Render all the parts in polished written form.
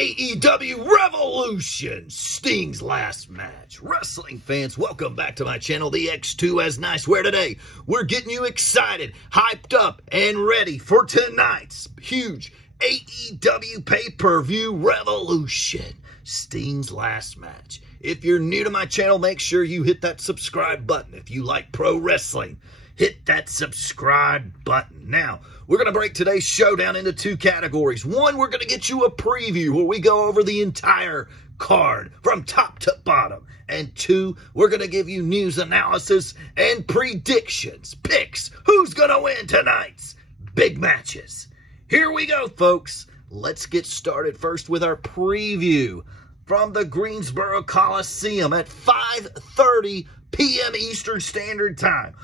AEW Revolution, Sting's last match. Wrestling fans, welcome back to my channel, The X2 as Nice, where today we're getting you excited, hyped up, and ready for tonight's huge AEW pay-per-view Revolution, Sting's last match. If you're new to my channel, make sure you hit that subscribe button. If you like pro wrestling, hit that subscribe button. Now, we're going to break today's show down into two categories. One, we're going to get you a preview where we go over the entire card from top to bottom. And two, we're going to give you news analysis and predictions, picks. Who's going to win tonight's big matches? Here we go, folks. Let's get started first with our preview from the Greensboro Coliseum at 5:30 p.m. Eastern Standard Time.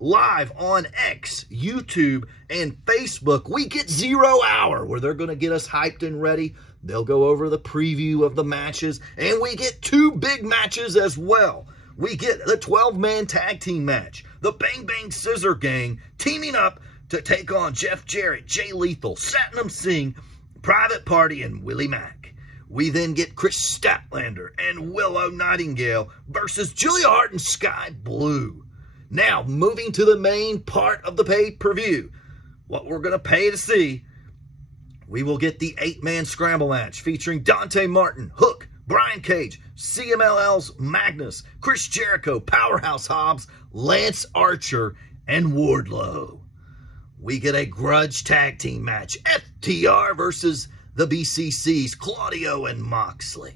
Live on X, YouTube, and Facebook. We get 0 hour where they're going to get us hyped and ready. They'll go over the preview of the matches, and we get two big matches as well. We get the 12-man tag team match. The Bang Bang Scissor Gang teaming up to take on Jeff Jarrett, Jay Lethal, Satnam Singh, Private Party, and Willie Mack. We then get Chris Statlander and Willow Nightingale versus Julia Hart and Sky Blue. Now, moving to the main part of the pay-per-view, what we're going to pay to see, we will get the 8-man scramble match featuring Dante Martin, Hook, Brian Cage, CMLL's Magnus, Chris Jericho, Powerhouse Hobbs, Lance Archer, and Wardlow. We get a grudge tag team match, FTR versus the BCC's Claudio and Moxley.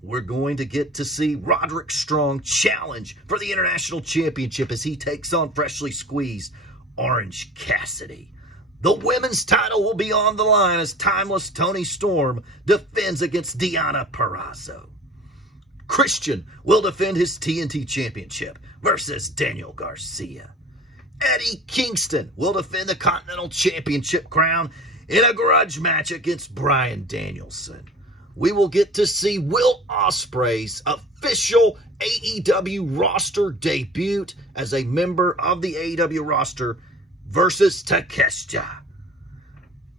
We're going to get to see Roderick Strong challenge for the International Championship as he takes on freshly squeezed Orange Cassidy. The women's title will be on the line as Timeless Toni Storm defends against Deonna Purrazzo. Christian will defend his TNT Championship versus Daniel Garcia. Eddie Kingston will defend the Continental Championship crown in a grudge match against Bryan Danielson. We will get to see Will Ospreay's official AEW roster debut as a member of the AEW roster versus Takeshita.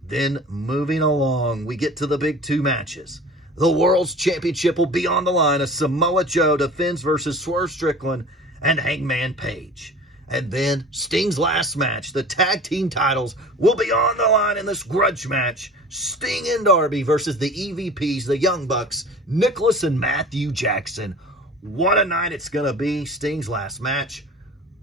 Then moving along, we get to the big two matches. The World's Championship will be on the line as Samoa Joe defends versus Swerve Strickland and Hangman Page. And then Sting's last match, the tag team titles, will be on the line in this grudge match. Sting and Darby versus the EVPs, the Young Bucks, Nicholas and Matthew Jackson. What a night it's going to be. Sting's last match.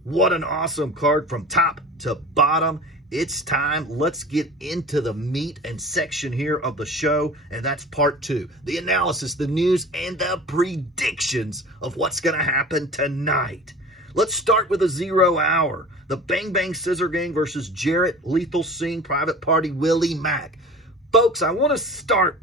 What an awesome card from top to bottom. It's time. Let's get into the meat and section here of the show. And that's part two. The analysis, the news, and the predictions of what's going to happen tonight. Let's start with a 0 hour. The Bang Bang Scissor Gang versus Jarrett, Lethal Singh, Private Party, Willie Mack. Folks, I want to start.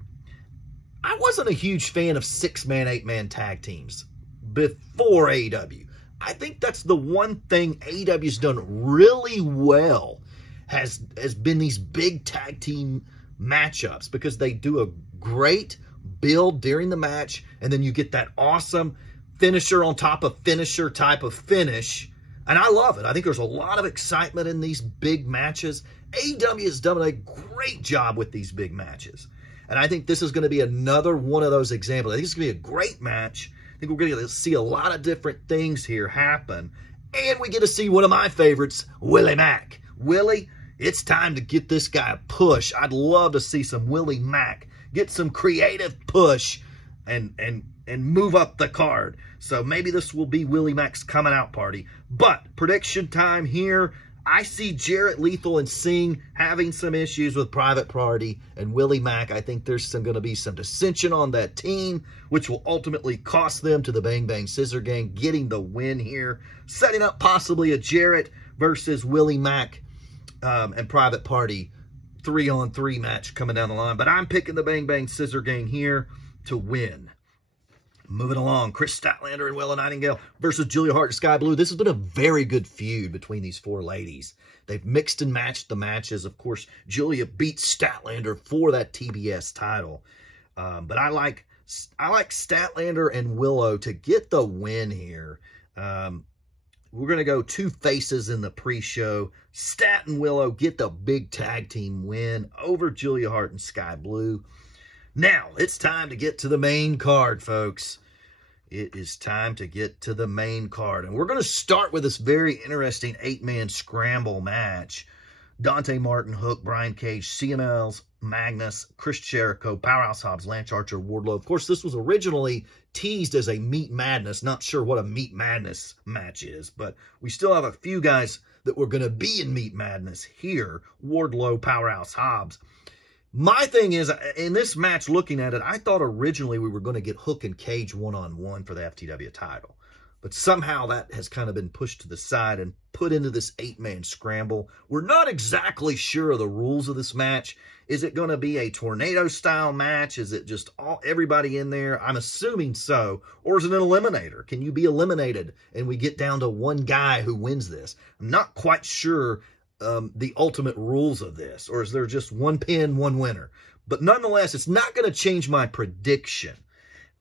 I wasn't a huge fan of 6-man, 8-man tag teams before AEW. I think that's the one thing AEW's done really well has been these big tag team matchups because they do a great build during the match, and then you get that awesome finisher on top of finisher type of finish. And I love it. I think there's a lot of excitement in these big matches. AEW has done a great job with these big matches. And I think this is going to be another one of those examples. I think it's going to be a great match. I think we're going to see a lot of different things here happen. And we get to see one of my favorites, Willie Mack. Willie, it's time to get this guy a push. I'd love to see some Willie Mack get some creative push and move up the card. So maybe this will be Willie Mack's coming out party. But prediction time here. I see Jarrett, Lethal, and Singh having some issues with Private Party and Willie Mack. I think there's going to be some dissension on that team, which will ultimately cost them to the Bang Bang Scissor Gang getting the win here. Setting up possibly a Jarrett versus Willie Mack and Private Party 3-on-3 match coming down the line. But I'm picking the Bang Bang Scissor Gang here to win. Moving along, Chris Statlander and Willow Nightingale versus Julia Hart and Sky Blue. This has been a very good feud between these four ladies. They've mixed and matched the matches. Of course, Julia beat Statlander for that TBS title. But I like Statlander and Willow to get the win here. We're going to go two faces in the pre-show. Stat and Willow get the big tag team win over Julia Hart and Sky Blue. Now, it's time to get to the main card, folks. It is time to get to the main card. And we're going to start with this very interesting 8-man scramble match. Dante Martin, Hook, Brian Cage, CMLs, Magnus, Chris Jericho, Powerhouse Hobbs, Lance Archer, Wardlow. Of course, this was originally teased as a Meat Madness. Not sure what a Meat Madness match is, but we still have a few guys that were going to be in Meat Madness here. Wardlow, Powerhouse Hobbs. My thing is, in this match, looking at it, I thought originally we were going to get Hook and Cage one-on-one for the FTW title. But somehow that has kind of been pushed to the side and put into this 8-man scramble. We're not exactly sure of the rules of this match. Is it going to be a tornado-style match? Is it just everybody in there? I'm assuming so. Or is it an eliminator? Can you be eliminated and we get down to one guy who wins this? I'm not quite sure the ultimate rules of this, or is there just one pin, one winner? But nonetheless, it's not going to change my prediction.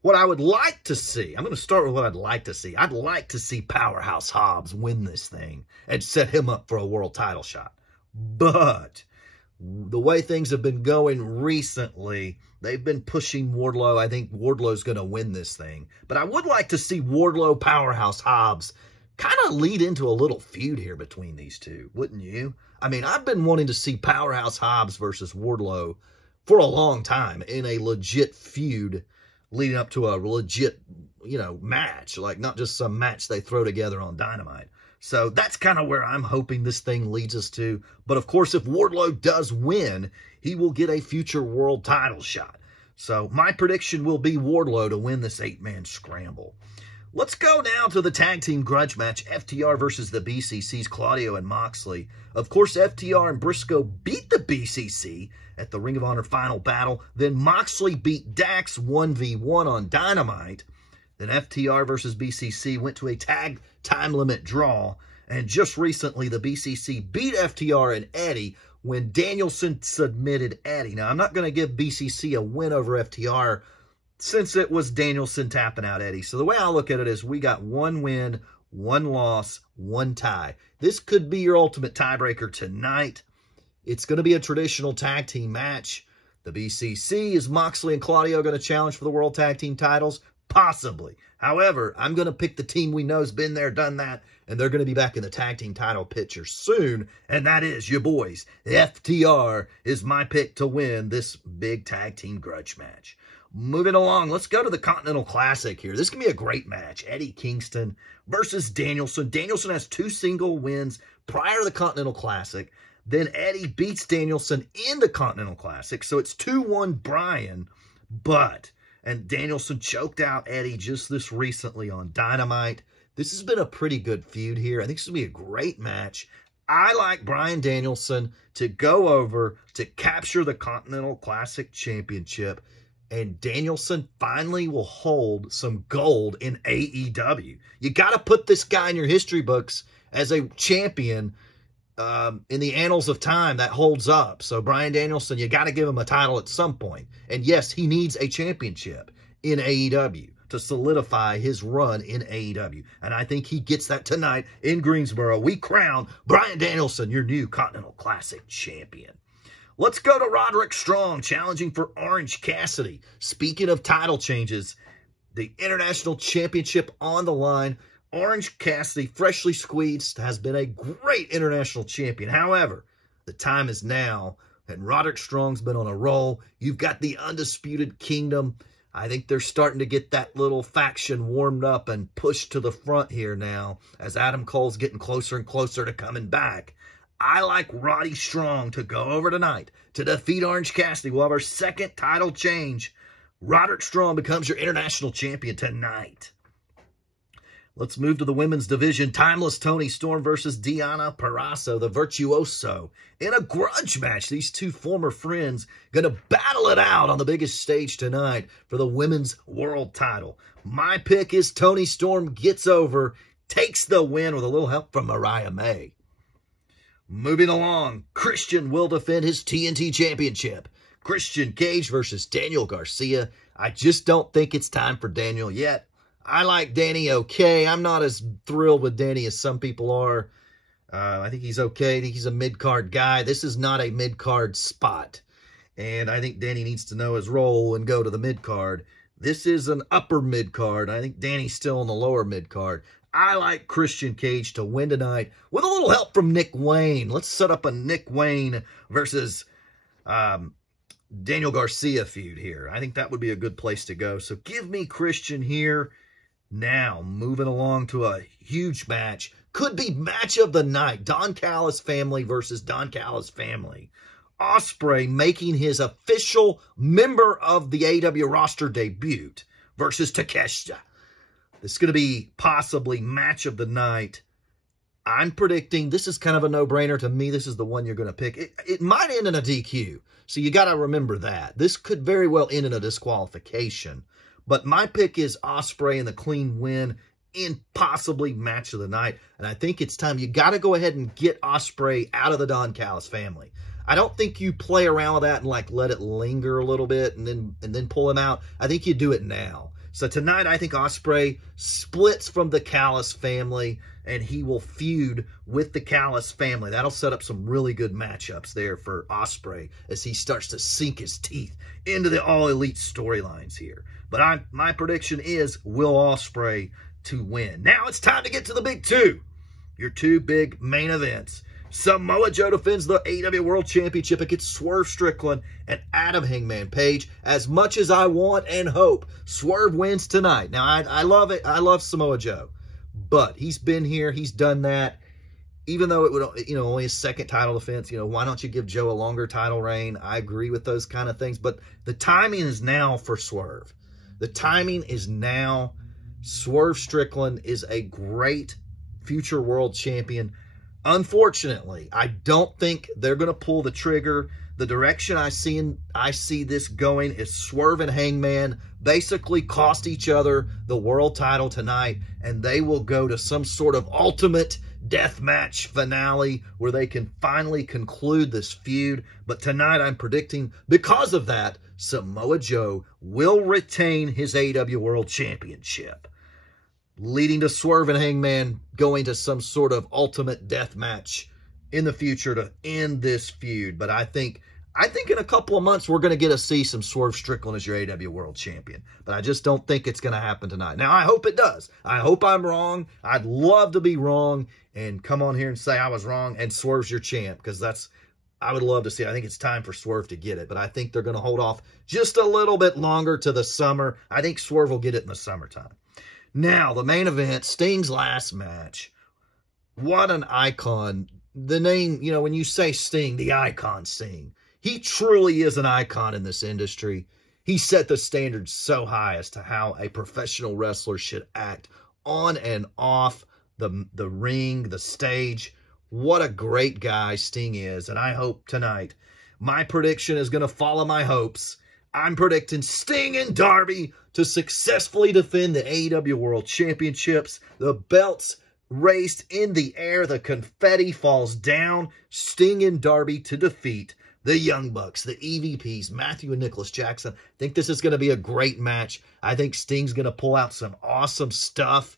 What I would like to see, I'm going to start with what I'd like to see. I'd like to see Powerhouse Hobbs win this thing and set him up for a world title shot. But the way things have been going recently, they've been pushing Wardlow. I think Wardlow's going to win this thing. But I would like to see Wardlow, Powerhouse Hobbs kind of lead into a little feud here between these two, wouldn't you? I mean, I've been wanting to see Powerhouse Hobbs versus Wardlow for a long time in a legit feud leading up to a legit, match, like not just some match they throw together on Dynamite. So that's kind of where I'm hoping this thing leads us to. But of course, if Wardlow does win, he will get a future world title shot. So my prediction will be Wardlow to win this 8-man scramble. Let's go now to the tag team grudge match, FTR versus the BCC's Claudio and Moxley. Of course, FTR and Briscoe beat the BCC at the Ring of Honor Final Battle. Then Moxley beat Dax 1v1 on Dynamite. Then FTR versus BCC went to a tag time limit draw. And just recently, the BCC beat FTR and Eddie when Danielson submitted Eddie. Now, I'm not going to give BCC a win over FTR since it was Danielson tapping out Eddie. So the way I look at it is we got one win, one loss, one tie. This could be your ultimate tiebreaker tonight. It's going to be a traditional tag team match. The BCC, is Moxley and Claudio going to challenge for the World Tag Team titles? Possibly. However, I'm going to pick the team we know has been there, done that, and they're going to be back in the tag team title picture soon, and that is your boys. The FTR is my pick to win this big tag team grudge match. Moving along, let's go to the Continental Classic here. This can be a great match. Eddie Kingston versus Danielson. Danielson has 2 single wins prior to the Continental Classic. Then Eddie beats Danielson in the Continental Classic. So it's 2-1 Brian. And Danielson choked out Eddie just this recently on Dynamite. This has been a pretty good feud here. I think this will be a great match. I like Bryan Danielson to go over to capture the Continental Classic Championship. And Danielson finally will hold some gold in AEW. You got to put this guy in your history books as a champion in the annals of time that holds up. So Bryan Danielson, you got to give him a title at some point. And yes, he needs a championship in AEW to solidify his run in AEW. And I think he gets that tonight in Greensboro. We crown Bryan Danielson your new Continental Classic champion. Let's go to Roderick Strong challenging for Orange Cassidy. Speaking of title changes, the International Championship on the line. Orange Cassidy, freshly squeezed, has been a great international champion. However, the time is now, and Roderick Strong's been on a roll. You've got the Undisputed Kingdom. I think they're starting to get that little faction warmed up and pushed to the front here now as Adam Cole's getting closer and closer to coming back. I like Roddy Strong to go over tonight to defeat Orange Cassidy. We'll have our second title change. Roderick Strong becomes your international champion tonight. Let's move to the women's division. Timeless Toni Storm versus Deonna Purrazzo, the Virtuoso. In a grudge match, these two former friends going to battle it out on the biggest stage tonight for the women's world title. My pick is Toni Storm gets over, takes the win with a little help from Mariah May. Moving along, Christian will defend his TNT Championship. Christian Cage versus Daniel Garcia. I just don't think it's time for Daniel yet. I like Danny okay. I'm not as thrilled with Danny as some people are. I think he's okay. I think he's a mid-card guy. This is not a mid-card spot. and I think Danny needs to know his role and go to the mid-card. This is an upper mid-card. I think Danny's still in the lower mid-card. I like Christian Cage to win tonight with a little help from Nick Wayne. Let's set up a Nick Wayne versus Daniel Garcia feud here. I think that would be a good place to go. So give me Christian here. Now, moving along to a huge match. Could be match of the night. Don Callis family versus Don Callis family. Ospreay making his official member of the AEW roster debut versus Takeshita. This is going to be possibly match of the night. I'm predicting this is kind of a no-brainer to me. This is the one you're going to pick. It might end in a DQ, so you got to remember that. This could very well end in a disqualification. But my pick is Ospreay and the clean win in possibly match of the night. And I think it's time. You got to go ahead and get Ospreay out of the Don Callis family. I don't think you play around with that and like let it linger a little bit and then pull him out. I think you do it now. So tonight, I think Ospreay splits from the Callis family, and he will feud with the Callis family. That'll set up some really good matchups there for Ospreay as he starts to sink his teeth into the All Elite storylines here. But my prediction is Will Ospreay to win. Now it's time to get to the big two. Your two big main events. Samoa Joe defends the AEW World Championship against Swerve Strickland and Adam Hangman Page. As much as I want and hope Swerve wins tonight. Now, I love it. I love Samoa Joe. But he's been here. He's done that. Even though it would, only his second title defense, why don't you give Joe a longer title reign? I agree with those kind of things. But the timing is now for Swerve. The timing is now. Swerve Strickland is a great future world champion. Unfortunately, I don't think they're going to pull the trigger. The direction I see this going is Swerve and Hangman basically cost each other the world title tonight, and they will go to some sort of ultimate death match finale where they can finally conclude this feud. But tonight I'm predicting, because of that, Samoa Joe will retain his AEW World Championship, leading to Swerve and Hangman going to some sort of ultimate death match in the future to end this feud. But I think in a couple of months, we're going to get to see some Swerve Strickland as your AEW World Champion. But I just don't think it's going to happen tonight. Now, I hope it does. I hope I'm wrong. I'd love to be wrong and come on here and say I was wrong and Swerve's your champ, because I would love to see it. I think it's time for Swerve to get it, but I think they're going to hold off just a little bit longer to the summer. I think Swerve will get it in the summertime. Now, the main event, Sting's last match. What an icon. The name, when you say Sting, the icon Sting. He truly is an icon in this industry. He set the standard so high as to how a professional wrestler should act on and off the ring, the stage. What a great guy Sting is, and I hope tonight, my prediction is going to follow my hopes. I'm predicting Sting and Darby to successfully defend the AEW World Championships. The belts raised in the air. The confetti falls down. Sting and Darby to defeat the Young Bucks, the EVPs, Matthew and Nicholas Jackson. I think this is going to be a great match. I think Sting's going to pull out some awesome stuff.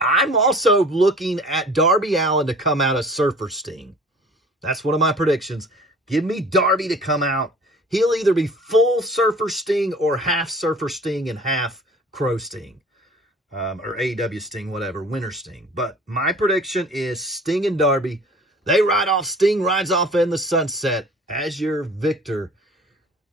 I'm also looking at Darby Allin to come out as Surfer Sting. That's one of my predictions. Give me Darby to come out. He'll either be full Surfer Sting or half Surfer Sting and half Crow Sting. Or AEW Sting, whatever, Winter Sting. But my prediction is Sting and Darby. They ride off. Sting rides off in the sunset as your victor.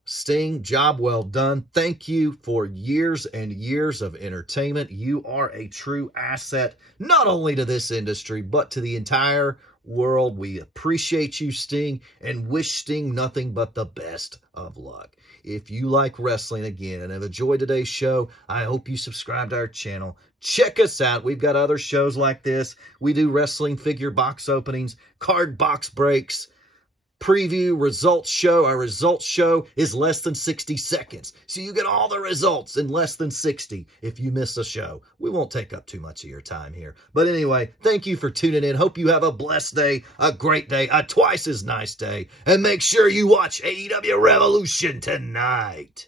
Sting, job well done. Thank you for years and years of entertainment. You are a true asset, not only to this industry, but to the entire world. We appreciate you, Sting, and wish Sting nothing but the best of luck. If you like wrestling again and have enjoyed today's show, I hope you subscribe to our channel. Check us out. We've got other shows like this. We do wrestling figure box openings, card box breaks, preview, results show. Our results show is less than 60 seconds. So you get all the results in less than 60 if you miss a show. We won't take up too much of your time here. But anyway, thank you for tuning in. Hope you have a blessed day, a great day, a twice as nice day. And make sure you watch AEW Revolution tonight.